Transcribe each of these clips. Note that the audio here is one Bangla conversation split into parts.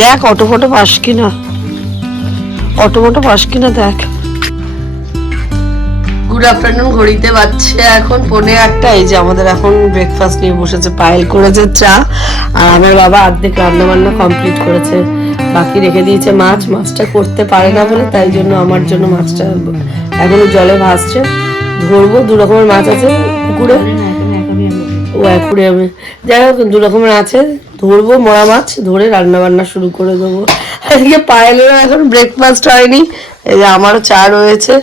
দেখ অটো ফটো পাস কিনা, অটো ফটো পাস কিনা দেখ। গুড আফটারনুন, ঘড়িতে বাজছে এখন 8:45। এই যে আমাদের এখন ব্রেকফাস্ট নিয়ে বসেছে, পায়েল করেছে চা, আর আমার বাবা অর্ধেক রান্না বান্না কমপ্লিট করেছে, বাকি রেখে দিয়েছে মাছ। মাছটা করতে পারে না বলে তাই জন্য আমার জন্য মাছটা এখনো জলে ভাসছে। ধরবো, 2 রকমের মাছ আছে পুকুরে, ও অ্যাকুরিয়ামে, যাই হোক 2 রকমের আছে, ধরবো মরা মাছ, ধরে রান্না বান্না শুরু করে দেবো। আজকে পায়েলেরও এখন ব্রেকফাস্ট হয়নি, এই যে আমারও চা রয়েছে,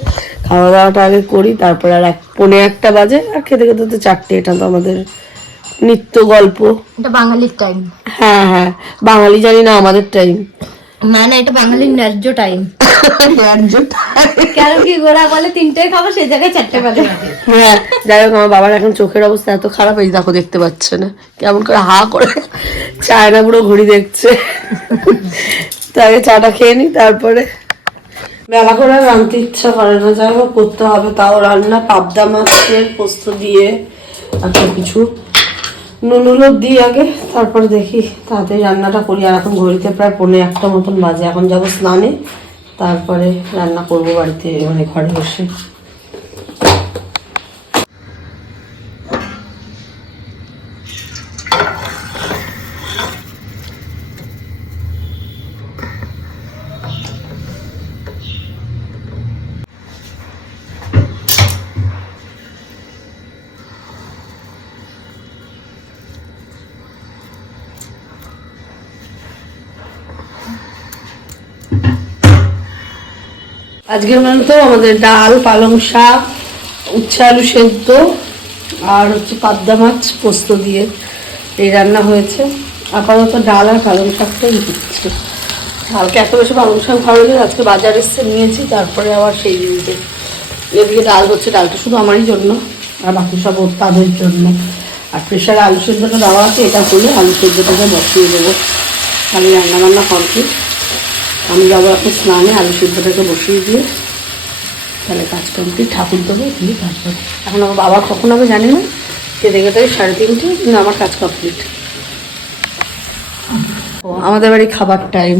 খাওয়া দাওয়াটা আগে করি, তারপরে আর 1:45 বাজে, আর খেতে খেতে তো 4টে। এটা তো আমাদের নিত্য গল্প, এটা বাঙালির টাইম। হ্যাঁ হ্যাঁ, বাঙালি জানি না আমাদের টাইম, না না, এটা বাঙালির ন্যায্য টাইম। কেন কি গোড়া বলে 3টায় খাবো, সেই জায়গায় 4টে বাজে। হ্যাঁ, যাই হোক আমার বাবার এখন চোখের অবস্থা এত খারাপ, এই দেখো দেখতে পাচ্ছে না, কেমন করে হা করে চায়না পুরো ঘড়ি দেখছে। তাই চাটা খেয়ে নি, তারপরে বেলা করে রাঁধতে ইচ্ছা করে না, যাই হোক করতে হবে। তাও রান্না পাবদা মাছের পোস্ত দিয়ে একটা কিছু নুন হলুদ দিই আগে, তারপরে দেখি তাড়াতাড়ি রান্নাটা করি। আর এখন ঘড়িতে প্রায় 1:45 মতন বাজে, এখন যাবো স্নানে, তারপরে রান্না করবো বাড়িতে, মানে ঘরে বসে। আজকের মেনু তো আমাদের ডাল, পালং শাক, উচ্ছে আলু সেদ্ধ, আর হচ্ছে পাবদা মাছ পোস্ত দিয়ে এই রান্না হয়েছে। আপাতত ডাল আর পালং শাকটাই দিচ্ছে। কালকে এত বেশি পালং শাক ভালো লাগে, আজকে বাজার এসে নিয়েছি, তারপরে আবার সেই দিনকে। এদিকে ডাল হচ্ছে, ডালটা শুধু আমারই জন্য, আর বাকি সব ওর তাদের জন্য। আর প্রেশারে আলু সেদ্ধটা দেওয়া আছে, এটা করলে আলু সেদ্ধটাকে বসিয়ে দেবো, খালি রান্না বান্না কমপ্লিট। আমি যাবো এখন স্নানে, আলু সেদ্ধটাকে বসিয়ে দিয়ে তাহলে কাজ কমপ্লিট, ঠাকুর দেবো দিয়ে তারপরে। এখন আমার বাবা কখন হবে জানি না, খেতে খেতে 3:30, কিন্তু আমার কাজ কমপ্লিট। ও আমাদের বাড়ি খাবার টাইম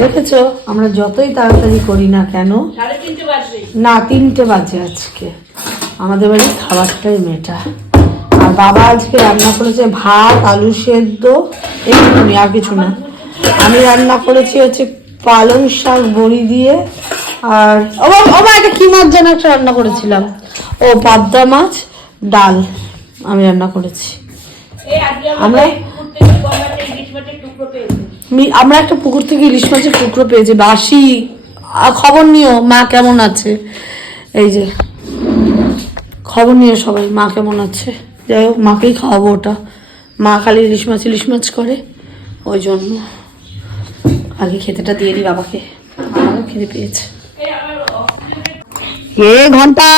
দেখেছো, আমরা যতই তাড়াতাড়ি করি না কেন, না 3টে বাজে আজকে, আমাদের বাড়ি খাবার টাইম এটা। আর বাবা আজকে রান্না করেছে ভাত, আলু সেদ্ধ, এইটুকুনি, আর কিছু না। আমি রান্না করেছি হচ্ছে পালং শাক বড়ি দিয়ে, আর ও মা এটা কি মাছ যেন একটা রান্না করেছিলাম, ও পাবদা মাছ, ডাল আমি রান্না করেছি। আমরা একটা পুকুর থেকে ইলিশ মাছের টুকরো পেয়েছি, বাসি। খবর নিও মা কেমন আছে, এই যে খবর নিও সবাই মা কেমন আছে। যাই হোক মাকেই খাওয়াবো ওটা, মা খালি ইলিশ মাছ করে, ওই জন্য আগে খেতেটা দিয়ে দিই বাবাকে, আমারও খেতে পেয়েছে। এ ঘন্টা,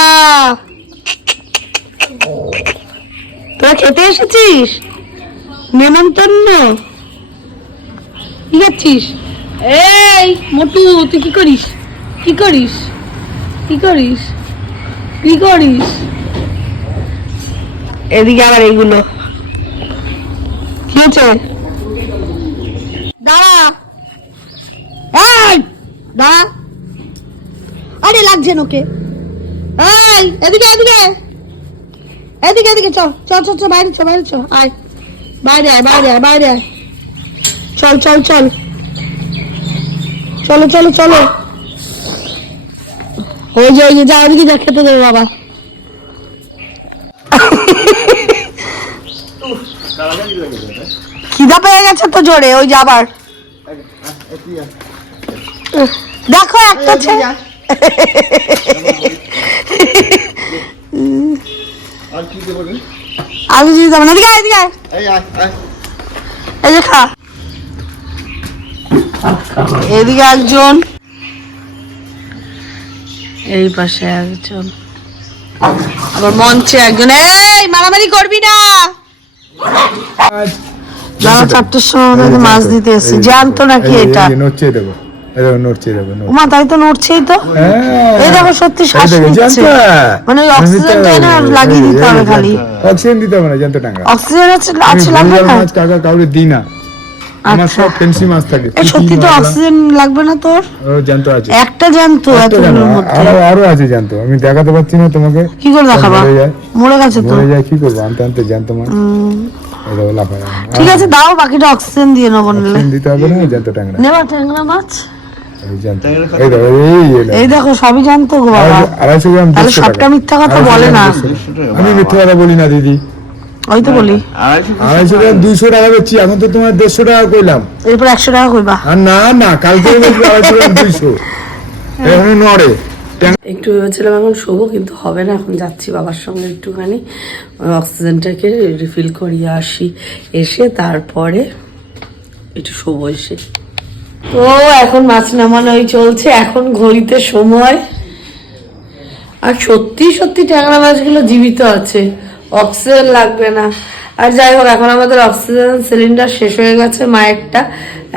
তোরা খেতে এসেছিস? নেমন্তন্ন কি খাচ্ছিস? এই মোটু তুই কি করিস, কি করিস, কি করিস, কি করিস? এদিকে আবার এইগুলো কি হচ্ছে, দাঁড়া, এই দাঁড়া, আরে লাগছে নোকে, এই এদিকে এদিকে এদিকে এদিকে, চল চল চল চল, বাইরে চল, বাইরে চল, আয় বাইরে আয়, বাইরে আয়, বাইরে আয়, চল চল চল, চলো চলো চলো, ওই যে যা, ওদিকে যা, খেতে দেবে বাবা। খিদা পেয়ে গেছে তো জোরে, ওই যাবার দেখো একটা ছেলে, আলু দিয়ে যাবো না, এদিকে এদিকে, এই যে খা, এদিকে একজন, এই পাশে একজন, আবার মঞ্চে একজন। এই মারামারি করবি না, বেলা 4টের সময় মাছ দিতে এসেছি, জানতো নাকি এটা নড়ছে দেবো, মা তাই তো নড়ছেই তো, এই দেখো সত্যি শ্বাস নিচ্ছে, মানে অক্সিজেনটা না লাগিয়ে দিতে হবে, খালি অক্সিজেন দিতে হবে না, জানতো টাঙ্গা অক্সিজেন আছে লাগবে না, কাউকে দিই না, আমার সব ফেন্সি মাছ থাকে। এ সত্যি তো অক্সিজেন লাগবে না তোর? ও জ্যান্ত আছে। একটা জ্যান্ত এতগুলোর মধ্যে? আরো আছে জ্যান্ত, আমি দেখাতে পাচ্ছি না তোমাকে। কি করে দেখাবা? মরে গেছে তো। মরে যায় কি করবো, আনতে আনতে জ্যান্ত মাছ। ঠিক আছে দাও, বাকিটা অক্সিজেন দিয়ে নেবো। নিলে দিতে হবে না, জ্যান্ত ট্যাংরা নেবা ট্যাংরা মাছ? এই দেখো সবই জানতো গো বাবা। 250 গ্রাম। তাহলে সবটা মিথ্যা কথা বলে না। আমি মিথ্যা কথা বলি না দিদি, ওই তো বলি 250 গ্রাম 200 টাকা বেচছি, এখন তো তোমার 150 টাকা কইলাম। এরপর 100 টাকা কইবা? আর না না, কালকে 250 গ্রাম 200 এখন নড়ে। একটু ভেবেছিলাম এখন শোবো, কিন্তু হবে না, এখন যাচ্ছি বাবার সঙ্গে একটুখানি অক্সিজেনটাকে রিফিল করিয়ে আসি, এসে তারপরে একটু শোবো এসে। তো এখন মাছ নামানোই চলছে, এখন ঘড়িতে সময়। আর সত্যি সত্যি ট্যাংরা মাছগুলো জীবিত আছে, অক্সিজেন লাগবে না। আর যাই হোক, এখন আমাদের অক্সিজেন সিলিন্ডার শেষ হয়ে গেছে মায়েরটা,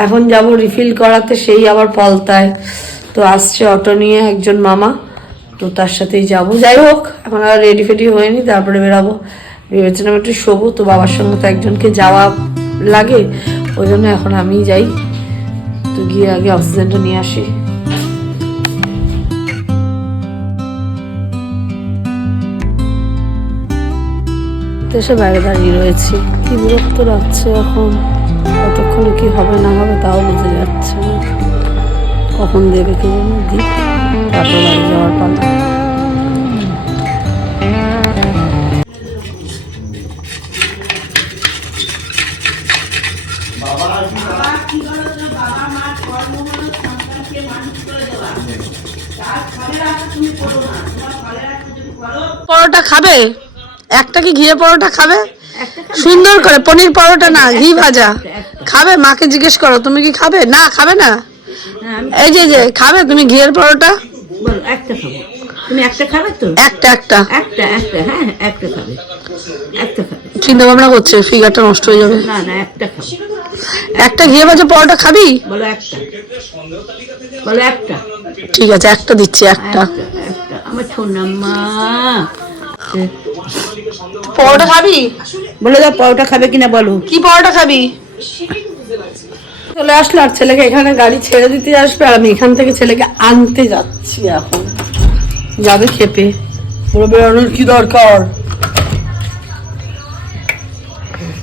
এখন যাব রিফিল করাতে, সেই আবার পলতায়। তো আসছে অটো নিয়ে একজন মামা, তো তার সাথেই যাব। যাই হোক, এখন আর রেডি ফেডি হয়নি, তারপরে বেরাবো। ভেবেছিলাম একটু শোবো, তো বাবার সঙ্গে তো একজনকে যাওয়া লাগে, ওই জন্য এখন আমি যাই। তো গিয়ে আগে অক্সিজেনটা নিয়ে আসি। দেশে বাইরে দাঁড়িয়ে রয়েছি, কি বিরক্ত লাগছে এখন। কতক্ষণে কি হবে না হবে তাও বুঝে যাচ্ছে না, কখন দেবে কে জানে। দিই তারপর বাড়ি যাওয়ার পালা। পরোটা খাবে? একটা কি ঘিয়ে পরোটা খাবে? সুন্দর করে, পনির পরোটা না, ঘি ভাজা খাবে? মাকে জিজ্ঞেস করো, তুমি কি খাবে? না খাবে না? এই যে যে খাবে তুমি ঘিয়ের পরোটা? বলো একটা খাবো। তুমি একটা খাবে তো? একটা একটা একটা একটা হ্যাঁ একটা খাবে, একটা খাবে। চিন্তা ভাবনা করছে, ফিগারটা নষ্ট হয়ে যাবে। না না একটা খাবো। একটা ঘিয়ে ভাজা পরোটা খাবি? বলো একটা, বলো একটা। ঠিক আছে, একটা দিচ্ছি, একটা। একটা আমার সোনাম্মা। পরোটা খাবি? বলে দাও পরোটা খাবে কিনা বলো। কি পরোটা খাবি? চলে আসলো, আর ছেলেকে এখানে গাড়ি ছেড়ে দিতে আসবে, আর আমি এখান থেকে ছেলেকে আনতে যাচ্ছি। এখন যাবে খেপে, পুরো বেরোনোর কি দরকার।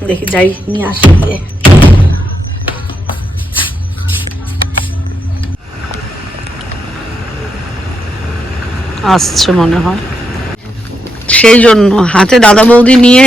দেখি যাই, নিয়ে আসি গিয়ে। আসছে মনে হয়, সেই জন্য হাতে দাদা বৌদি নিয়ে